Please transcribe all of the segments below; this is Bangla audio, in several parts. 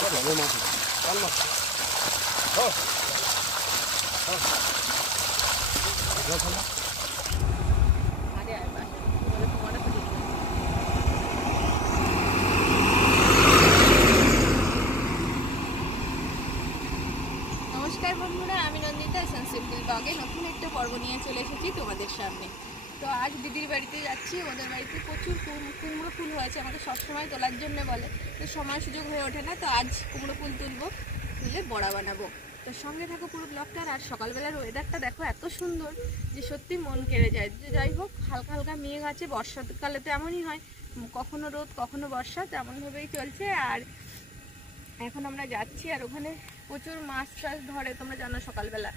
নমস্কার বন্ধুরা, আমি নন্দিতা সেন্সিবল ব্লগে নতুন একটা পর্ব নিয়ে চলে এসেছি তোমাদের সামনে। তো আজ দিদির বাড়িতে যাচ্ছি। ওদের বাড়িতে প্রচুর কুমড়ো ফুল হয়েছে, আমাকে সবসময় তোলার জন্য বলে, তো সময় সুযোগ হয়ে ওঠে না। তো আজ কুমড়ো ফুল তুলবো, তুলে বড়া বানাবো। তো সঙ্গে থাকো পুরো ব্লগটার। আর সকালবেলার ওয়েদারটা দেখো এত সুন্দর যে সত্যি মন কেড়ে যায়। যে যাই হোক, হালকা হালকা মেঘ আছে, বর্ষাকালে তো এমনই হয়, কখনো রোদ কখনো বর্ষা, তেমনভাবেই চলছে। আর এখন আমরা যাচ্ছি, আর ওখানে প্রচুর মাছ টাছ ধরে, তোমরা জানো সকালবেলা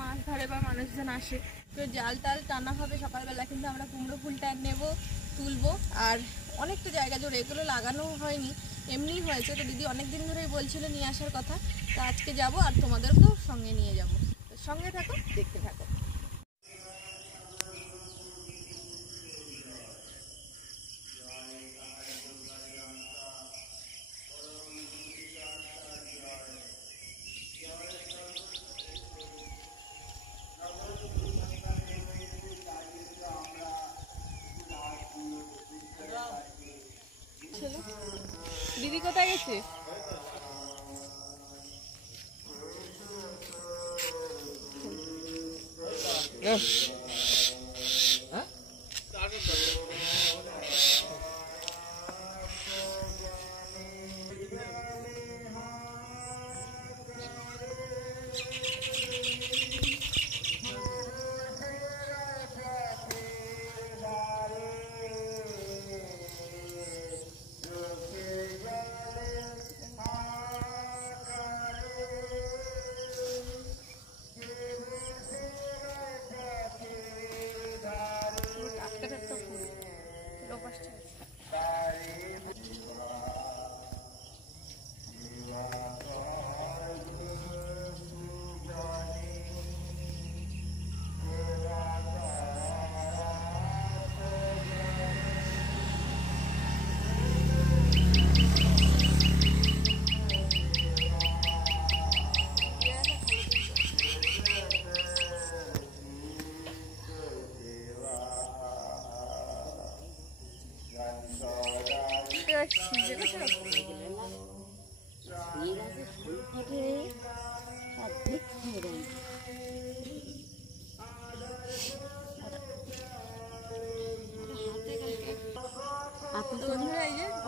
মাছ ধরে বা মানুষজন আসে, তো জাল টাল টানা হবে সকালবেলা। কিন্তু আমরা কুমড়ো ফুলটা নেবো, তুলবো। আর অনেকটা জায়গা জুড়ে, এগুলো লাগানো হয়নি, এমনিই হয়েছে। তো দিদি অনেক দিন ধরেই বলছিল নিয়ে আসার কথা, তো আজকে যাব আর তোমাদেরকেও সঙ্গে নিয়ে যাব। তো সঙ্গে থাকো, দেখতে থাকো। দিদি কোথায় গেছে?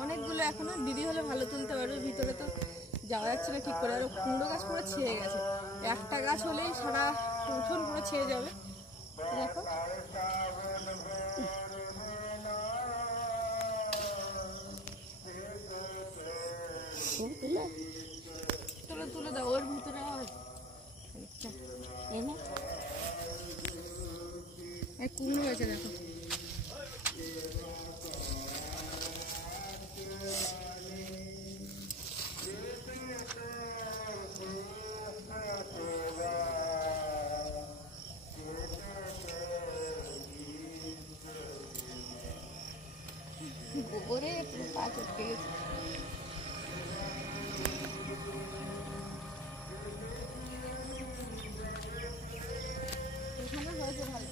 অনেকগুলো এখনো দিদি হলে ভালো তুলতে পারবে, ভিতরে তো যাওয়া যাচ্ছে না ঠিক করে। আর কুমড়ো গাছ পুরো ছেয়ে গেছে, একটা গাছ হলেই সারা উঠোন পুরো ছেয়ে যাবে। দেখো তুলে তুলে দাও, ওর ভিতরে কুমড়ো গেছে দেখো। গোবরে পুরো পা চটকে গেছে। এখানে হয়েছে ভালো।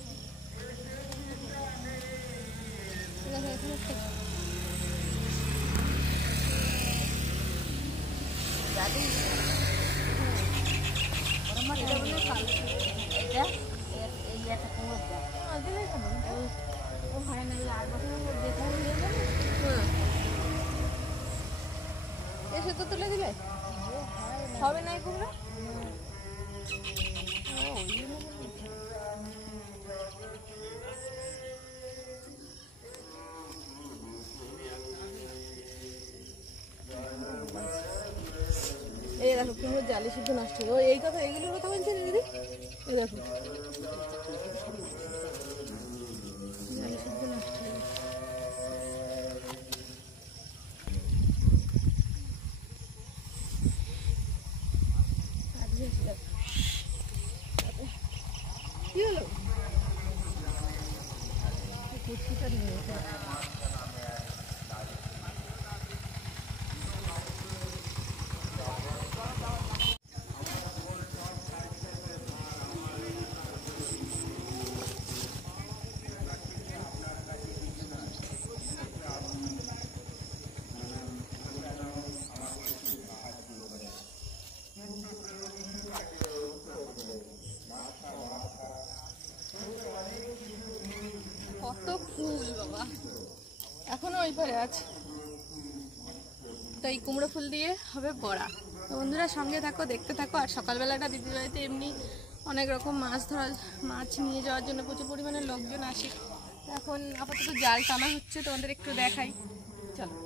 এসে তো তুলে দিলে হবে না কুমড়ো। এই দেখো কুমড়োর জালি শুদ্ধ নষ্ট হবে। এই কথা, এগুলোর কথা বলছেন দিদি। এই দেখো জালি শুদ্ধ নষ্ট হবে। কি হলো? কুচিটা নিয়ে ধরে আছে। তো এই কুমড়ো ফুল দিয়ে হবে বড়া। তো বন্ধুরা সঙ্গে থাকো, দেখতে থাকো। আর সকালবেলাটা দিদির বাড়িতে এমনি অনেক রকম মাছ নিয়ে যাওয়ার জন্য প্রচুর পরিমাণে লোকজন আসে। এখন আপাতত জাল টানা হচ্ছে, তোমাদের একটু দেখাই, চলো।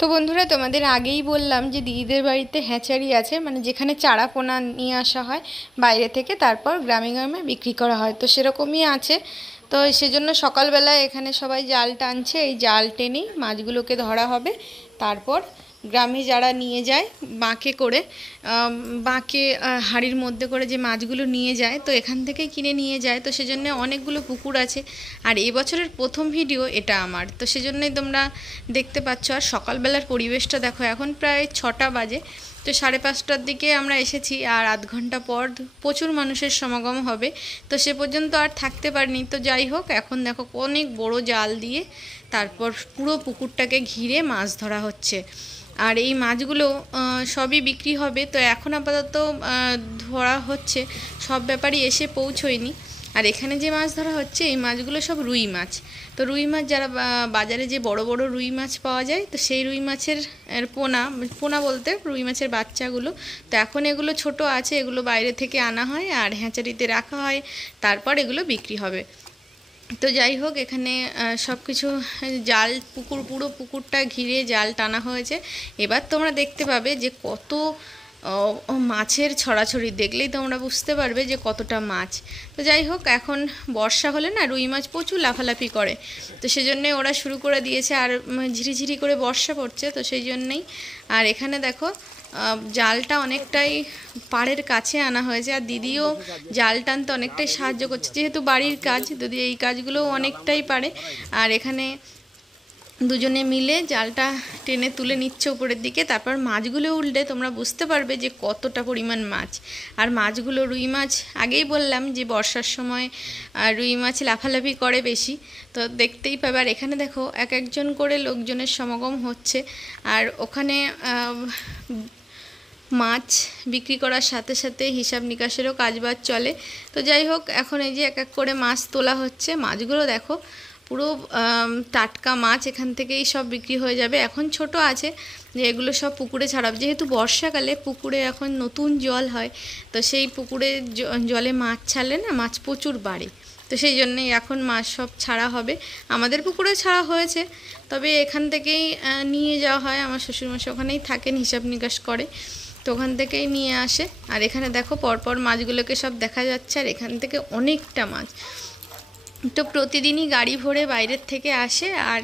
তো বন্ধুরা তোমাদের আগেই বললাম যে দিদিদের বাড়িতে হ্যাচারি আছে, মানে যেখানে চারা পোনা নিয়ে আসা হয় বাইরে থেকে, তারপর গ্রামে গ্রামে বিক্রি করা হয়। তো সেরকমই আছে। তো সেজন্য সকালবেলায় এখানে সবাই জাল টানছে। এই জাল টেনেই মাছগুলোকে ধরা হবে। তারপর গ্রামে যারা নিয়ে যায় বাঁকে করে, বাঁকে হাঁড়ির মধ্যে করে যে মাছগুলো নিয়ে যায়, তো এখান থেকে কিনে নিয়ে যায়। তো সেজন্য অনেকগুলো পুকুর আছে। আর এই বছরের প্রথম ভিডিও এটা আমার, তো সেজন্যই তোমরা দেখতে পাচ্ছ। আর সকালবেলার পরিবেশটা দেখো, এখন প্রায় 6টা বাজে। তো 5:30টার দিকে আমরা এসেছি, আর আধ ঘন্টা পর প্রচুর মানুষের সমাগম হবে। তো সে পর্যন্ত আর থাকতে পারিনি। তো যাই হোক, এখন দেখো অনেক বড় জাল দিয়ে তারপর পুরো পুকুরটাকে ঘিরে মাছ ধরা হচ্ছে। আর এই মাছগুলো সবই বিক্রি হবে। তো এখন আপাতত ধরা হচ্ছে, সব ব্যাপারই এসে পৌঁছয়নি। আর এখানে যে মাছ ধরা হচ্ছে এই মাছগুলো সব রুই মাছ। তো রুই মাছ যারা বাজারে যে বড় বড় রুই মাছ পাওয়া যায়, তো সেই রুই মাছের পোনা বলতে রুই মাছের বাচ্চাগুলো। তো এখন এগুলো ছোট আছে, এগুলো বাইরে থেকে আনা হয় আর হ্যাচারিতে রাখা হয়, তারপর এগুলো বিক্রি হবে। তো যাই হোক, এখানে সব কিছু জাল পুরো পুকুরটা ঘিরে জাল টানা হয়েছে। এবার তোমরা দেখতে পাবে যে কত মাছের ছড়াছড়ি, দেখলেই তোমরা বুঝতে পারবে যে কতটা মাছ। তো যাই হোক, এখন বর্ষা হলে না রুই মাছ প্রচুর লাফালাফি করে, তো সেজন্যে ওরা শুরু করে দিয়েছে। আর ঝিরিঝিরি করে বর্ষা পড়ছে, তো সেই জন্যেই। আর এখানে দেখো জালটা অনেকটাই পাড়ের কাছে আনা হয়েছে। আর দিদিও জাল টানতে অনেকটাই সাহায্য করছে, যেহেতু বাড়ির কাজ, দিদি এই কাজগুলো অনেকটাই পারে। আর এখানে দুজনে মিলে জালটা টেনে তুলে নিচ্ছে উপরের দিকে। তারপর মাছগুলো উল্টে তোমরা বুঝতে পারবে যে কতটা পরিমাণ মাছ। আর মাছগুলো রুই মাছ, আগেই বললাম যে বর্ষার সময় রুই মাছ লাফালাফি করে বেশি, তো দেখতেই পাবে। আর এখানে দেখো এক একজন করে লোকজনের সমাগম হচ্ছে। আর ওখানে মাছ বিক্রি করার সাথে সাথে হিসাব নিকাশেরও কাজবাজ চলে। তো যাই হোক, এখন এই যে এক এক করে মাছ তোলা হচ্ছে। মাছগুলো দেখো পুরো টাটকা মাছ, এখান থেকেই সব বিক্রি হয়ে যাবে। এখন ছোট আছে যে এগুলো সব পুকুরে ছাড়াবে, যেহেতু বর্ষাকালে পুকুরে এখন নতুন জল হয়, তো সেই পুকুরে জলে মাছ ছাড়লে না মাছ প্রচুর বাড়ে। তো সেই জন্যেই এখন মাছ সব ছাড়া হবে। আমাদের পুকুরে ছাড়া হয়েছে, তবে এখান থেকেই নিয়ে যাওয়া হয়। আমার শ্বশুরমশাই ওখানেই থাকেন, হিসাব নিকাশ করে, তো ওখান থেকেই নিয়ে আসে। আর এখানে দেখো পরপর মাছগুলোকে সব দেখা যাচ্ছে। আর এখান থেকে অনেকটা মাছ, তো প্রতিদিনই গাড়ি ভরে বাইরের থেকে আসে। আর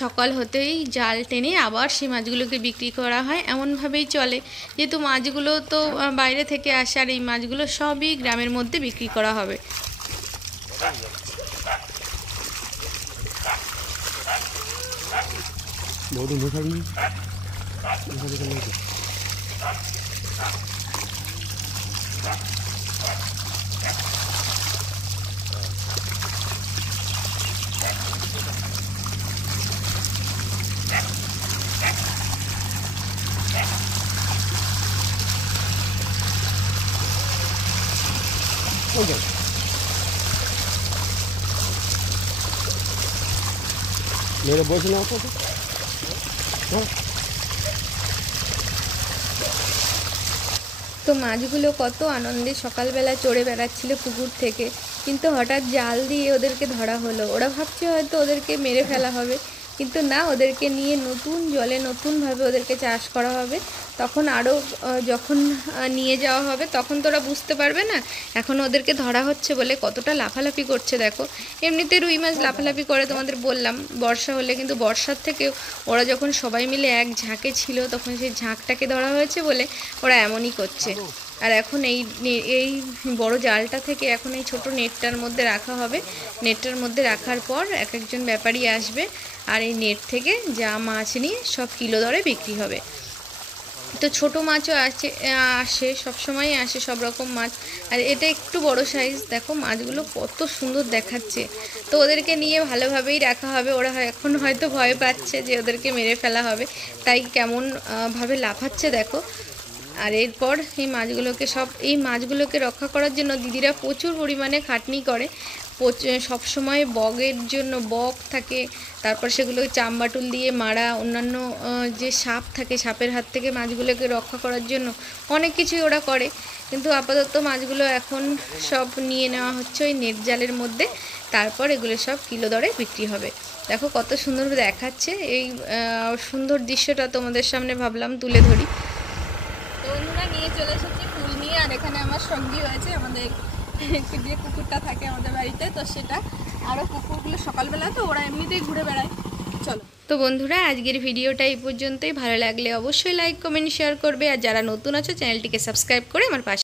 সকাল হতেই জাল টেনে আবার সেই মাছগুলোকে বিক্রি করা হয়। এমনভাবেই চলে, যেহেতু মাছগুলো তো বাইরে থেকে আসে। আর এই মাছগুলো সবই গ্রামের মধ্যে বিক্রি করা হবে। मेरे बॉयस ना होता তো মাছগুলো কত আনন্দে সকালবেলা চড়ে বেড়াচ্ছিল পুকুর থেকে, কিন্তু হঠাৎ জাল দিয়ে ওদেরকে ধরা হলো। ওরা ভাবছে হয়তো ওদেরকে মেরে ফেলা হবে, কিন্তু না, ওদেরকে নিয়ে নতুন জলে নতুনভাবে ওদেরকে চাষ করা হবে। তখন আরও যখন নিয়ে যাওয়া হবে তখন তো ওরা বুঝতে পারবে না। এখন ওদেরকে ধরা হচ্ছে বলে কতটা লাফালাফি করছে দেখো। এমনিতে রুই মাছ লাফালাফি করে, তোমাদের বললাম বর্ষা হলে, কিন্তু বর্ষার থেকেও ওরা যখন সবাই মিলে এক ঝাঁকে ছিল তখন সেই ঝাঁকটাকে ধরা হয়েছে বলে ওরা এমনই করছে। আর এখন এই বড় জালটা থেকে এখন এই ছোট নেটটার মধ্যে রাখা হবে। নেটটার মধ্যে রাখার পর এক একজন ব্যাপারী আসবে আর এই নেট থেকে যা মাছ নিয়ে সব কিলো দরে বিক্রি হবে। তো ছোট মাছও আসে সবসময় আসে সব রকম মাছ। আর এটা একটু বড় সাইজ, দেখো মাছগুলো কত সুন্দর দেখাচ্ছে। তো ওদেরকে নিয়ে ভালোভাবেই রাখা হবে। ওরা এখন হয়তো ভয় পাচ্ছে যে ওদেরকে মেরে ফেলা হবে, তাই কেমন ভাবে লাফাচ্ছে দেখো। আর এরপর এই মাছগুলোকে রক্ষা করার জন্য দিদিরা প্রচুর পরিমাণে খাটনি করে। সব সময় বগের জন্য বক থাকে, তারপর সেগুলোকে চামবাটুল দিয়ে মারা, অন্যান্য যে সাপ থাকে সাপের হাত থেকে মাছগুলোকে রক্ষা করার জন্য অনেক কিছুই ওরা করে। কিন্তু আপাতত মাছগুলো এখন সব নিয়ে নেওয়া হচ্ছে ওই নেট জালের মধ্যে, তারপর এগুলো সব কিলো দরে বিক্রি হবে। দেখো কত সুন্দর দেখাচ্ছে। এই সুন্দর দৃশ্যটা তোমাদের সামনে ভাবলাম তুলে ধরি। তো বন্ধুরা নিয়ে চলে এসেছি ফুল নিয়ে, আর এখানে আমার সঙ্গী হয়েছে আমাদের যে কুকুরটা থাকে আমাদের বাড়িতে, তো সেটা। আরও কুকুরগুলো সকালবেলা তো ওরা এমনিতেই ঘুরে বেড়ায়। চলো তো বন্ধুরা আজকের ভিডিওটা এই পর্যন্তই। ভালো লাগলে অবশ্যই লাইক কমেন্ট শেয়ার করবে, আর যারা নতুন আছো চ্যানেলটিকে সাবস্ক্রাইব করে আমার পাশে